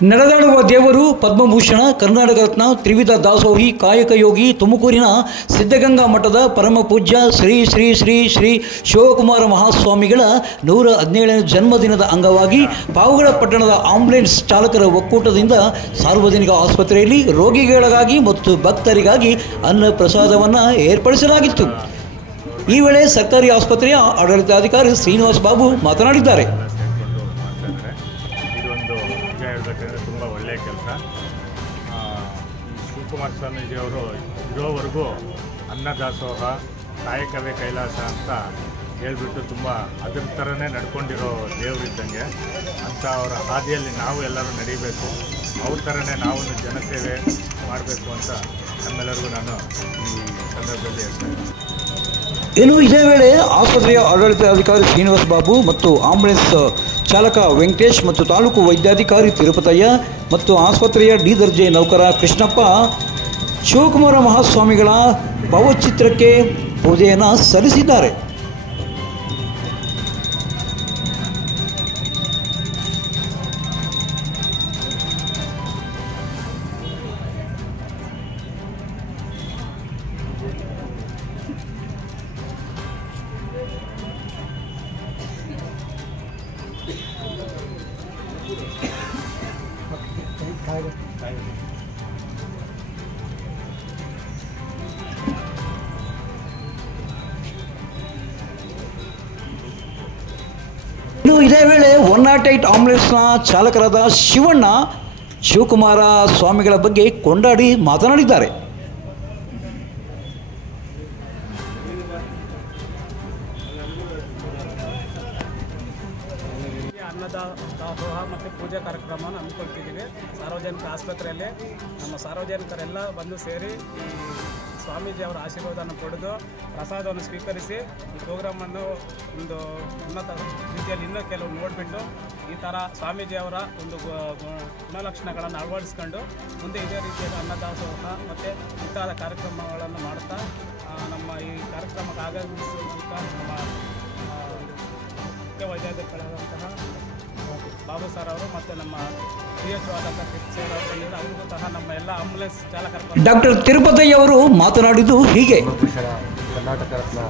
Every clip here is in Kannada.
ನಡೆದಾಡುವ ದೇವರು ಪದ್ಮಭೂಷಣ ಕರ್ನಾಟಕ ರತ್ನ ತ್ರಿವಿಧ ದಾಸೋಹಿ ಕಾಯಕ ಯೋಗಿ ತುಮಕೂರಿನ ಸಿದ್ಧಗಂಗಾ ಮಠದ ಪರಮ ಪೂಜ್ಯ ಶ್ರೀ ಶ್ರೀ ಶ್ರೀ ಶ್ರೀ ಶಿವಕುಮಾರ ಮಹಾಸ್ವಾಮಿಗಳ 117ನೇ ಜನ್ಮದಿನದ ಅಂಗವಾಗಿ ಪಾವಗಡ ಪಟ್ಟಣದ ಆಂಬ್ಯುಲೆನ್ಸ್ ಚಾಲಕರ ಒಕ್ಕೂಟದಿಂದ ಸಾರ್ವಜನಿಕ ಆಸ್ಪತ್ರೆಯಲ್ಲಿ ರೋಗಿಗಳಿಗಾಗಿ ಮತ್ತು ಭಕ್ತರಿಗಾಗಿ ಅನ್ನ ಪ್ರಸಾದವನ್ನು ಏರ್ಪಡಿಸಲಾಗಿತ್ತು. ಈ ವೇಳೆ ಸರ್ಕಾರಿ ಆಸ್ಪತ್ರೆಯ ಆಡಳಿತಾಧಿಕಾರಿ ಶ್ರೀನಿವಾಸ್ ಬಾಬು ಮಾತನಾಡಿದ್ದಾರೆ. ಹೇಳ್ಬೇಕಂದ್ರೆ ತುಂಬ ಒಳ್ಳೆಯ ಕೆಲಸ. ಶಿವಕುಮಾರ ಸ್ವಾಮೀಜಿಯವರು ಇರೋವರೆಗೂ ಅನ್ನದಾಸೋಹ ಕಾಯಕವೇ ಕೈಲಾಸ ಅಂತ ಹೇಳ್ಬಿಟ್ಟು ತುಂಬ ಅದ್ರ ಥರನೇ ನಡ್ಕೊಂಡಿರೋ ದೇವರಿದ್ದಂಗೆ ಅಂತ ಅವರ ಹಾದಿಯಲ್ಲಿ ನಾವು ಎಲ್ಲರೂ ನಡೀಬೇಕು, ಅವ್ರ ಥರನೇ ನಾವು ಜನಸೇವೆ ಮಾಡಬೇಕು ಅಂತ ನಮ್ಮೆಲ್ಲರಿಗೂ ನಾನು ಈ ಸಂದರ್ಭದಲ್ಲಿ ಹೇಳ್ತೇನೆ. ಇನ್ನು ಇದೇ ವೇಳೆ ಆಸ್ಪತ್ರೆಯ ಆಡಳಿತಾಧಿಕಾರಿ ಶ್ರೀನಿವಾಸ್ ಬಾಬು ಮತ್ತು ಆಂಬ್ಯುಲೆನ್ಸ್ ಚಾಲಕ ವೆಂಕಟೇಶ್ ಮತ್ತು ತಾಲೂಕು ವೈದ್ಯಾಧಿಕಾರಿ ತಿರುಪತಯ್ಯ ಮತ್ತು ಆಸ್ಪತ್ರೆಯ ಡಿ ದರ್ಜೆ ನೌಕರ ಕೃಷ್ಣಪ್ಪ ಶಿವಕುಮಾರ ಮಹಾಸ್ವಾಮಿಗಳ ಭಾವಚಿತ್ರಕ್ಕೆ ಪೂಜೆಯನ್ನು ಸಲ್ಲಿಸಿದ್ದಾರೆ. ಇನ್ನು ಇದೇ ವೇಳೆ 108 ಆಂಬ್ಯುಲೆನ್ಸ್ನ ಚಾಲಕರಾದ ಶಿವಣ್ಣ ಶಿವಕುಮಾರ ಸ್ವಾಮಿಗಳ ಬಗ್ಗೆ ಕೊಂಡಾಡಿ ಮಾತನಾಡಿದ್ದಾರೆ. ಅನ್ನದಾಸೋಹ ಮತ್ತು ಪೂಜಾ ಕಾರ್ಯಕ್ರಮವನ್ನು ಹಮ್ಮಿಕೊಳ್ತಿದ್ದೀವಿ. ಸಾರ್ವಜನಿಕ ಆಸ್ಪತ್ರೆಯಲ್ಲಿ ನಮ್ಮ ಸಾರ್ವಜನಿಕರೆಲ್ಲ ಬಂದು ಸೇರಿ ಈ ಸ್ವಾಮೀಜಿ ಅವರ ಆಶೀರ್ವಾದವನ್ನು ಪಡೆದು ಪ್ರಸಾದವನ್ನು ಸ್ವೀಕರಿಸಿ ಈ ಪ್ರೋಗ್ರಾಮನ್ನು ಒಂದು ಉನ್ನತ ರೀತಿಯಲ್ಲಿ ಇನ್ನೂ ಕೆಲವು ನೋಡಿಬಿಟ್ಟು ಈ ಥರ ಸ್ವಾಮೀಜಿಯವರ ಒಂದು ಗುಣಲಕ್ಷಣಗಳನ್ನು ಅಳವಡಿಸ್ಕೊಂಡು ಮುಂದೆ ಇದೇ ರೀತಿಯಲ್ಲಿ ಅನ್ನದಾಸೋಹ ಮತ್ತು ಮುಂತಾದ ಕಾರ್ಯಕ್ರಮಗಳನ್ನು ಮಾಡುತ್ತಾ ನಮ್ಮ ಈ ಕಾರ್ಯಕ್ರಮಕ್ಕೆ ಆಗಮಿಸುವಂಥ ನಮ್ಮ ಮುಖ್ಯ ವೈದ್ಯಾಧಿಕಾರಿಗಳಾದಂತಹ ಬಾಬು ಸರ್ ಅವರು ಮತ್ತು ನಮ್ಮ CHO ಆದಂಥ ಸರ್ ಅವರಿಂದ ಅವ್ರಿಗೂ ಸಹ ನಮ್ಮ ಎಲ್ಲ ಆಂಬ್ಯುಲೆನ್ಸ್ ಚಾಲಕರು ಡಾಕ್ಟರ್ ತಿರುಪತಯ್ಯ ಅವರು ಮಾತನಾಡಿದ್ದು ಹೀಗೆ. ಕರ್ನಾಟಕ ರತ್ನ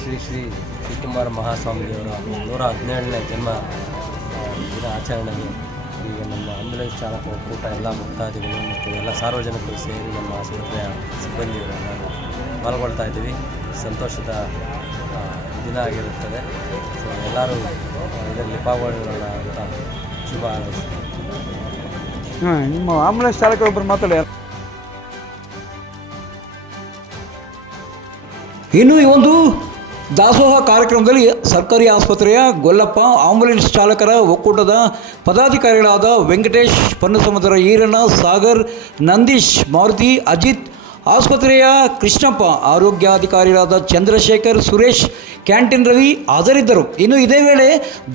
ಶ್ರೀ ಶ್ರೀ ಶಿವಕುಮಾರ ಮಹಾಸ್ವಾಮಿಯವರ 117ನೇ ಜನ್ಮ ದಿನ ಆಚರಣೆಗೆ ಈಗ ನಮ್ಮ ಆಂಬ್ಯುಲೆನ್ಸ್ ಚಾಲಕ ಒಕ್ಕೂಟ ಎಲ್ಲ ಭಕ್ತಾದಿಗಳು ಮತ್ತು ಎಲ್ಲ ಸಾರ್ವಜನಿಕರು ಸೇರಿ ನಮ್ಮ ಆಸ್ಪತ್ರೆಯ ಸಿಬ್ಬಂದಿಗಳೆಲ್ಲರೂ ಪಾಲ್ಗೊಳ್ತಾ ಇದ್ದೀವಿ. ಸಂತೋಷದ ದಿನ ಆಗಿರುತ್ತದೆ. ಸೊ ಎಲ್ಲರೂ ಇದರಲ್ಲಿ ಪಾಲ್ಗೊಳ್ಳೋಣ ಅಂತ ಶುಭ ಹಾರೈಸ್ತೀನಿ. ನಿಮ್ಮ ಆಂಬ್ಯುಲೆನ್ಸ್ ಚಾಲಕರೊಬ್ಬರು ಮಾತಾಡಿ. ಇನ್ನು ಈ ಒಂದು ದಾಸೋಹ ಕಾರ್ಯಕ್ರಮದಲ್ಲಿ ಸರ್ಕಾರಿ ಆಸ್ಪತ್ರೆಯ ಗೊಲ್ಲಪ್ಪ, ಆಂಬ್ಯುಲೆನ್ಸ್ ಚಾಲಕರ ಒಕ್ಕೂಟದ ಪದಾಧಿಕಾರಿಗಳಾದ ವೆಂಕಟೇಶ್, ಪನ್ನಸಮುದ್ರ ಈರಣ್ಣ, ಸಾಗರ್, ನಂದೀಶ್, ಮಾರುತಿ, ಅಜಿತ್, ಆಸ್ಪತ್ರೆಯ ಕೃಷ್ಣಪ್ಪ, ಆರೋಗ್ಯಾಧಿಕಾರಿಗಳಾದ ಚಂದ್ರಶೇಖರ್, ಸುರೇಶ್, ಕ್ಯಾಂಟೀನ್ ರವಿ ಹಾಜರಿದ್ದರು. ಇನ್ನು ಇದೇ ವೇಳೆ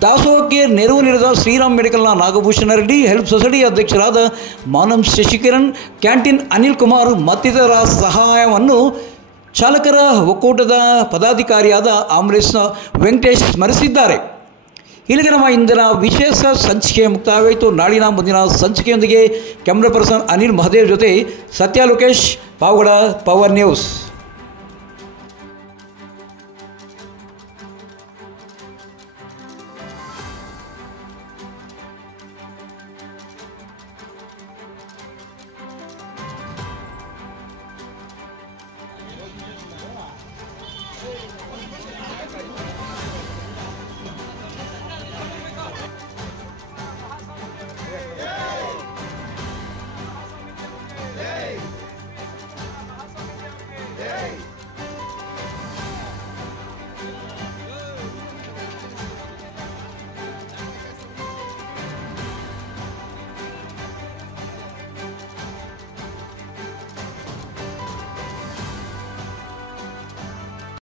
ದಾಸೋಹಕ್ಕೆ ನೆರವು ನೀಡಿದ ಶ್ರೀರಾಮ್ ಮೆಡಿಕಲ್ನ ನಾಗಭೂಷಣ ರೆಡ್ಡಿ, ಹೆಲ್ಪ್ ಸೊಸೈಟಿ ಅಧ್ಯಕ್ಷರಾದ ಮಾನಂ ಶಶಿಕಿರಣ್, ಕ್ಯಾಂಟೀನ್ ಅನಿಲ್ ಕುಮಾರ್ ಮತ್ತಿತರ ಸಹಾಯವನ್ನು ಚಾಲಕರ ಒಕ್ಕೂಟದ ಪದಾಧಿಕಾರಿಯಾದ ಆಂಬ್ಯುಲೆನ್ಸ್ನ ವೆಂಕಟೇಶ್ ಸ್ಮರಿಸಿದ್ದಾರೆ. ಇಲ್ಲಿಗೆ ನಮ್ಮ ಇಂದಿನ ವಿಶೇಷ ಸಂಚಿಕೆ ಮುಕ್ತಾಯವಾಯಿತು. ನಾಳಿನ ಮುಂದಿನ ಸಂಚಿಕೆಯೊಂದಿಗೆ ಕ್ಯಾಮ್ರಾ ಪರ್ಸನ್ ಅನಿಲ್ ಮಹದೇವ್ ಜೊತೆ ಸತ್ಯ ಲೋಕೇಶ್, ಪಾವಗಡ ಪವರ್ ನ್ಯೂಸ್.